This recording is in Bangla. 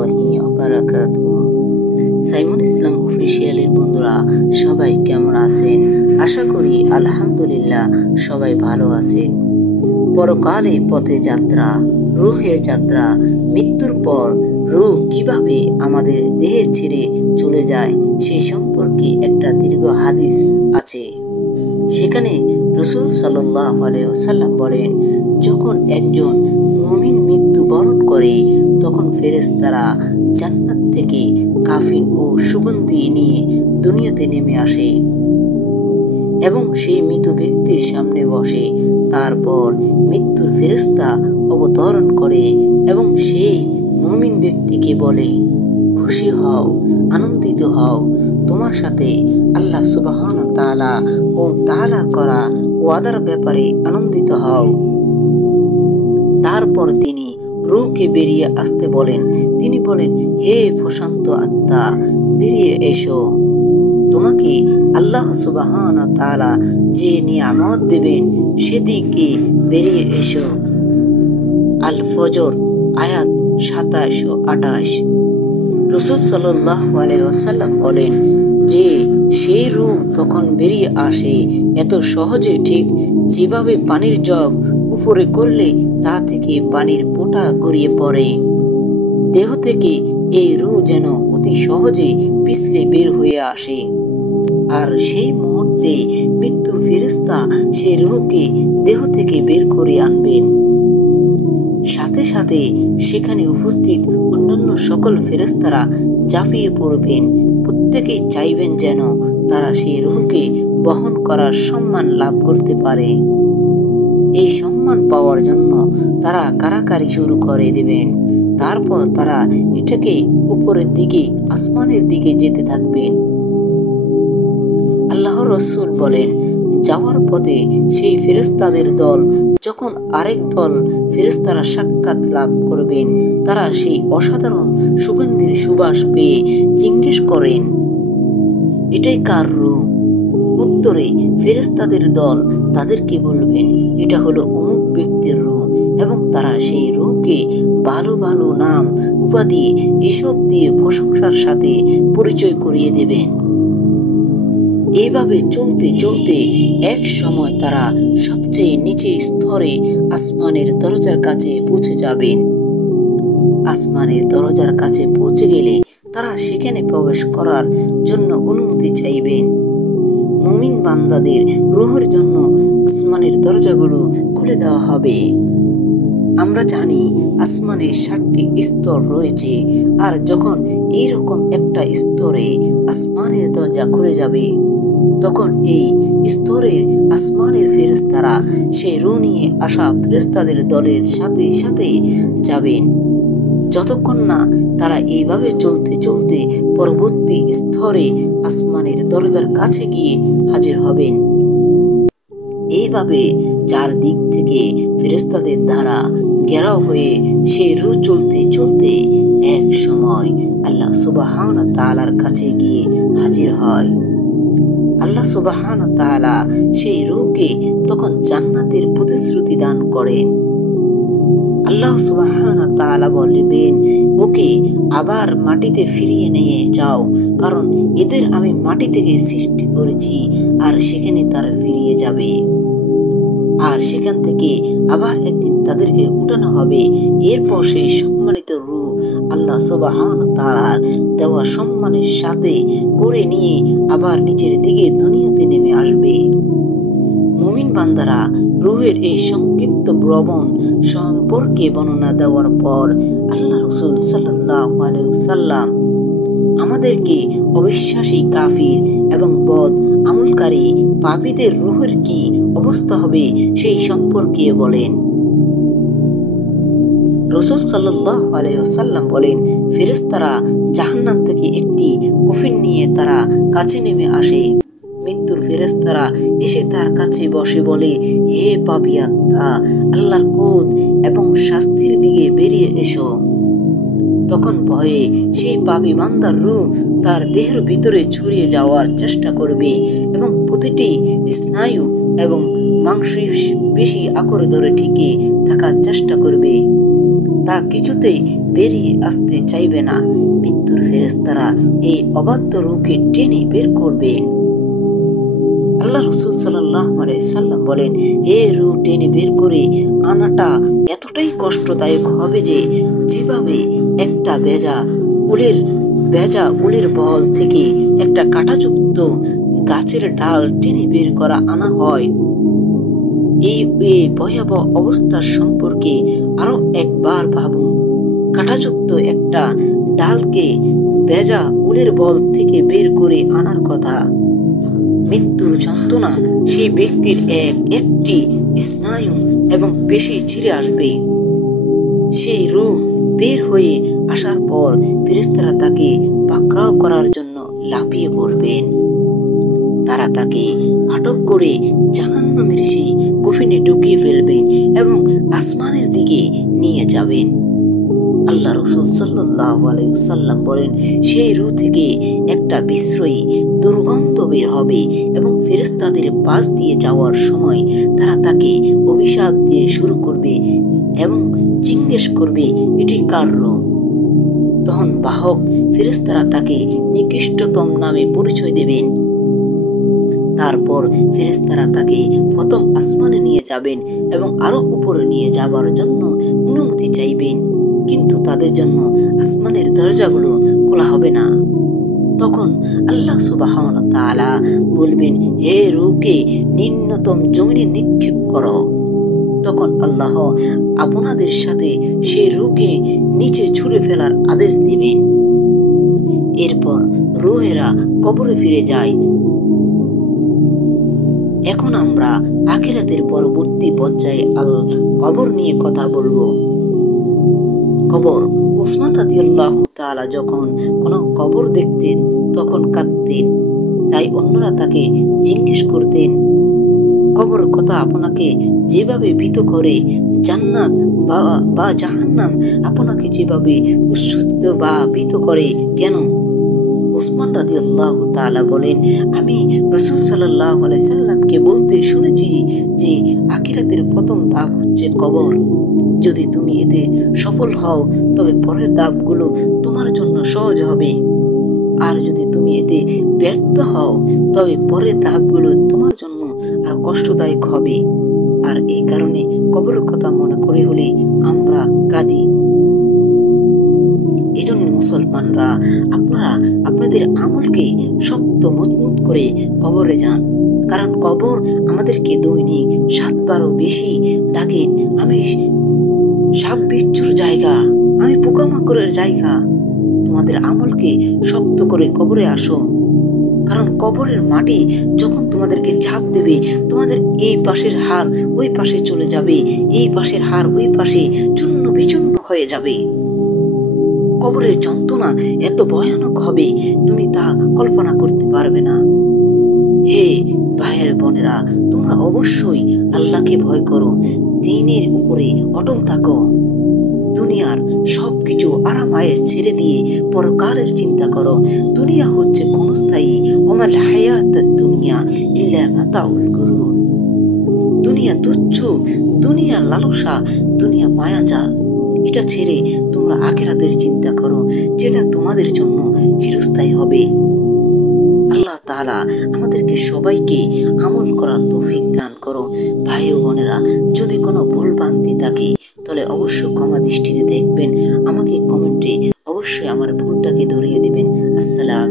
রহমতুল্লাহি ওয়া বারাকাতুহু। সাইমন ইসলাম অফিসিয়ালের বন্ধুরা সবাই কেমন আছেন? আশা করি আলহামদুলিল্লাহ সবাই ভালো আছেন। পরকালে পথে যাত্রা, রূহের যাত্রা, মৃত্যুর পর রূহ কিভাবে আমাদের দেহে ছেড়ে চলে যায় সে সম্পর্কে একটা দীর্ঘ হাদিস আছে। সেখানে রাসূল সাল্লাল্লাহু আলাইহি ওয়াসাল্লাম বলেন, যখন একজন মুমিন মৃত্যুবরণ করে তখন ফেরেশতারা জান্নাত থেকে কাফিন ও সুগন্ধি নিয়ে দুনিয়াতে নেমে আসে এবং সেই মৃত ব্যক্তির সামনে বসে। তারপর মৃত্যুর ফেরেশতা অবতরণ করে এবং সেই মুমিন ব্যক্তিকে বলে, খুশি হও, আনন্দিত হও, তোমার সাথে আল্লাহ সুবহানাহু ওয়া তাআলা ও তাআলার করা ওয়াদার ব্যাপারে আনন্দিত হও। তারপর তিনি রূহকে বেরিয়ে আসতে বলেন। তিনি বলেন, হে প্রশান্ত আত্মা, বেরিয়ে এসো, তোমাকে আল্লাহ সুবহানাহু ওয়া তাআলা যে নিয়ামত দেবেন সেদিকে বেরিয়ে এসো। আল ফজর আয়াত 27 ও 28। রাসূল সাল্লাল্লাহু আলাইহি ওয়াসাল্লাম বলেন যে সেই রূহ তখন বেরিয়ে আসে এত সহজে, ঠিক যেভাবে পানির জগ উপরে করলে তা থেকে পানির ফোঁটা গড়িয়ে পড়ে। দেহ থেকে এই রূহ যেন অতি সহজে পিছলে বের হয়ে আসে। আর সেই মুহূর্তে মৃত্যুর ফেরেশতা সেই রূহকে দেহ থেকে বের করে আনবেন। সাথে সাথে সেখানে উপস্থিত অন্যান্য সকল ফেরেশতারা ঝাঁপিয়ে পড়বেন। প্রত্যেকেই চাইবেন যেন তারা সেই রূহকে বহন করার সম্মান লাভ করতে পারে। এই সম্মান পাওয়ার জন্য তারা কারাকারি শুরু করে দেবেন। তারপর তারা এটাকে উপরের দিকে, আসমানের দিকে যেতে থাকবেন। আল্লাহর রাসূল বলেন, যাওয়ার পথে সেই ফেরেশতাদের দল যখন আরেক দল ফেরেশতারা সাক্ষাৎ লাভ করবেন, তারা সেই অসাধারণ সুগন্ধির সুবাস পেয়ে জিজ্ঞেস করেন, এটাই কার রূহ? উত্তরে ফেরেশতাদের দল তাদেরকে বলবেন, এটা হলো অমুক ব্যক্তির রূহ, এবং তারা সেই রূহকে ভালো ভালো নাম, উপাধি এসব দিয়ে প্রশংসার সাথে পরিচয় করিয়ে দেবেন। এইভাবে চলতে চলতে এক সময় তারা সবচেয়ে নিচে স্তরে আসমানের দরজার কাছে পৌঁছে যাবেন। আসমানের দরজার কাছে পৌঁছে গেলে তারা সেখানে প্রবেশ করার জন্য অনুমতি চাইবেন। মুমিন বান্দাদের রূহের জন্য আসমানের দরজাগুলো খুলে দেওয়া হবে। আমরা জানি আসমানের 7টি স্তর রয়েছে, আর যখন এইরকম একটা স্তরে আসমানের দরজা খুলে যাবে তখন এই স্তরের আসমানের ফেরেশতারা সেই রূহ নিয়ে আসা ফেরেশতাদের দলের সাথে সাথে যাবেন, যতক্ষণ না তারা এইভাবে চলতে চলতে পরবর্তী স্তরে আসমানের দরজার কাছে গিয়ে হাজির হবেন। এইভাবে চারদিক থেকে ফেরেশতাদের দ্বারা ঘেরাও হয়ে সেই রূহ চলতে চলতে এক সময় আল্লাহ সুবহানাহু ওয়া তাআলার কাছে গিয়ে হাজির হয়। আল্লাহ সুবহানাহু ওয়া তাআলা সেই রূহকে তখন জান্নাতের প্রতিশ্রুতি দান করেন। আল্লাহ সুবহানাহু ওয়া তাআলা বলবেন, ওকে আবার মাটিতে ফিরিয়ে নিয়ে যাও, কারণ এদের আমি মাটি থেকে সৃষ্টি করেছি, আর সেখানে তারা ফিরিয়ে যাবে। আর সেখান থেকে আবার একদিন তাদেরকে উঠানো হবে। এরপর সেই সম্মানিত রূহ আল্লাহ সুবহানাহু ওয়া তাআলার দেওয়া সম্মানের সাথে করে নিয়ে আবার নিচের দিকে দুনিয়াতে নেমে আসবে। মুমিন বান্দারা রূহের এই সংক্ষিপ্ত ভ্রমণ সম্পর্কে বর্ণনা দেওয়ার পর আল্লাহ রাসূল সাল্লাল্লাহু আলাইহি ওয়াসাল্লাম আমাদেরকে অবিশ্বাসী কাফির এবং বদ আমলকারী পাপীদের রূহের কি অবস্থা হবে সেই সম্পর্কে বলেন। রাসূল সাল্লাল্লাহু আলাইহি ওয়াসাল্লাম বলেন, ফেরেশতারা জাহান্নাম থেকে একটি কফিন নিয়ে তারা কাছে নেমে আসে। মৃত্যুর ফেরেশতারা এসে তার কাছে বসে বলে, হে পাপী আত্মা, আল্লাহর ক্রোধ এবং শাস্তির দিকে বেরিয়ে এসো। তখন ভয়ে সেই পাপী বান্দার রূহ তার দেহের ভিতরে ছড়িয়ে যাওয়ার চেষ্টা করবে এবং প্রতিটি স্নায়ু এবং মাংসপেশি আঁকড়ে ধরে টিকে থাকার চেষ্টা করবে। তা কিছুতেই বেরিয়ে আসতে চাইবে না। মৃত্যুর ফেরেশতারা এই অবাধ্য রূহকে টেনে বের করবেন। আল্লাহ রাসূল সাল্লাল্লাহু আলাইহি সাল্লাম বলেন, এই রূহ টেনে বের করে আনাটা এতটাই কষ্টদায়ক হবে যে যেভাবে একটা ভেজা উলের বল থেকে একটা কাঁটাযুক্ত গাছের ডাল টেনে বের করা আনা হয়। এই ভয়াবহ অবস্থার সম্পর্কে আরো একবার ভাবুন। কাঁটাযুক্ত একটা ডালকে ভেজা উলের বল থেকে বের করে আনার কথা। মৃত্যুর যন্ত্রণা সেই ব্যক্তির একটি স্নায়ু এবং পেশি ছিঁড়ে আসবে। সেই রূহ বের হয়ে আসার পর ফেরেশতারা তাকে পাকড়াও করার জন্য লাফিয়ে পড়বেন। তারা তাকে আটক করে জাহান্নামের সেই কফিনে ঢুকিয়ে ফেলবেন এবং আসমানের দিকে নিয়ে যাবেন। আল্লাহ রাসূল সাল্লাল্লাহু আলাইহি ওয়াসাল্লাম বলেন, সেই রূহ থেকে একটা বিশ্রয়ী দুর্গন্ধ বের হবে এবং ফেরেশতাদের পাশ দিয়ে যাওয়ার সময় তারা তাকে অভিশাপ দিয়ে শুরু করবে এবং জিজ্ঞেস করবে, এটি কার রূহ? তখন বাহক ফেরেশতারা তাকে নিকৃষ্টতম নামে পরিচয় দেবেন। তারপর ফেরেশতারা তাকে প্রথম আসমানে নিয়ে যাবেন এবং আরো উপরে নিয়ে যাবার জন্য অনুমতি চাইবেন, কিন্তু তাদের জন্য আসমানের দরজাগুলো খোলা হবে না। তখন আল্লাহ সুবহানাহু ওয়া তাআলা বলবেন, হে রূহকে নিম্নতম জমিনে নিক্ষেপ করো। তখন আল্লাহ আপনাদের সাথে সেই রূহকে নিচে ছুঁড়ে ফেলার আদেশ দিবেন। এরপর রূহেরা কবরে ফিরে যায়। এখন আমরা আখিরাতের পরবর্তী পর্যায়ে কবর নিয়ে কথা বলবো। কবর। উসমান রাদিয়াল্লাহু তাআলা যখন কোনো কবর দেখতেন তখন কাঁদতেন। তাই অন্যরা তাকে জিজ্ঞেস করতেন, কবর কথা আপনাকে যেভাবে ভীত করে, জান্নাত বা জাহান্নাম আপনাকে যেভাবে উচ্ছ্বসিত বা ভীত করে কেন? উসমান রাদিয়াল্লাহু তাআলা বলেন, আমি রাসূল সাল্লাল্লাহু আলাইহি সাল্লামকে বলতে শুনেছি যে আখিরাতের প্রথম ধাপ হচ্ছে কবর। যদি তুমি এতে সফল হও তবে পরের ধাপগুলো তোমার জন্য সহজ হবে, আর যদি তুমি এতে ব্যর্থ হও তবে পরের ধাপগুলো তোমার জন্য আর কষ্টদায়ক হবে। আর এই কারণে কবরের কথা মনে করে হলে আমরা কাঁদি। এই জন্য মুসলমানরা, আপনারা আপনাদের আমলকে শক্ত মজবুত করে কবরে যান, কারণ কবর আমাদেরকে দৈনিক 7 বারও বেশি ডাকেন, আমি সাপ বিচ্ছুর জায়গা, আমি পোকামাকড়ের জায়গা, তোমাদের আমলকে শক্ত করে কবরে আসো। কারণ কবরের মাটি যখন তোমাদেরকে চাপ দেবে, তোমাদের এই পাশের হাড় ওই পাশে চলে যাবে, এই পাশের হাড় ওই পাশে চূর্ণ বিচূর্ণ হয়ে যাবে। কবরের যন্ত্রণা এত ভয়ানক হবে তুমি তা কল্পনা করতে পারবে না। হে ভাইয়ের বোনেরা, তোমরা অবশ্যই আল্লাহকে ভয় করো, দ্বীনের উপরে অটল থাকো। দুনিয়ার সবকিছু আরামায়ে ছেড়ে দিয়ে পরকালের চিন্তা করো। দুনিয়া হচ্ছে ক্ষণস্থায়ী, ওমাল হায়াতুদ দুনিয়া ইল্লা মাতাউল গুরুর। দুনিয়া তুচ্ছ, দুনিয়া লালসা, দুনিয়া মায়াজাল। এটা ছেড়ে তোমরা আখিরাতের চিন্তা করো, যেটা তোমাদের জন্য চিরস্থায়ী হবে। আল্লাহ তাআলা আমাদেরকে সবাইকে আমল করার তৌফিক দান করো। ভাই ও বোনেরা, যদি কোনো ভুল ভ্রান্তি থাকে তাহলে অবশ্যই ক্ষমা দৃষ্টিতে দেখবেন। আমাকে কমেন্টে অবশ্যই আমার ভুলটাকে ধরিয়ে দিবেন। আসসালাম।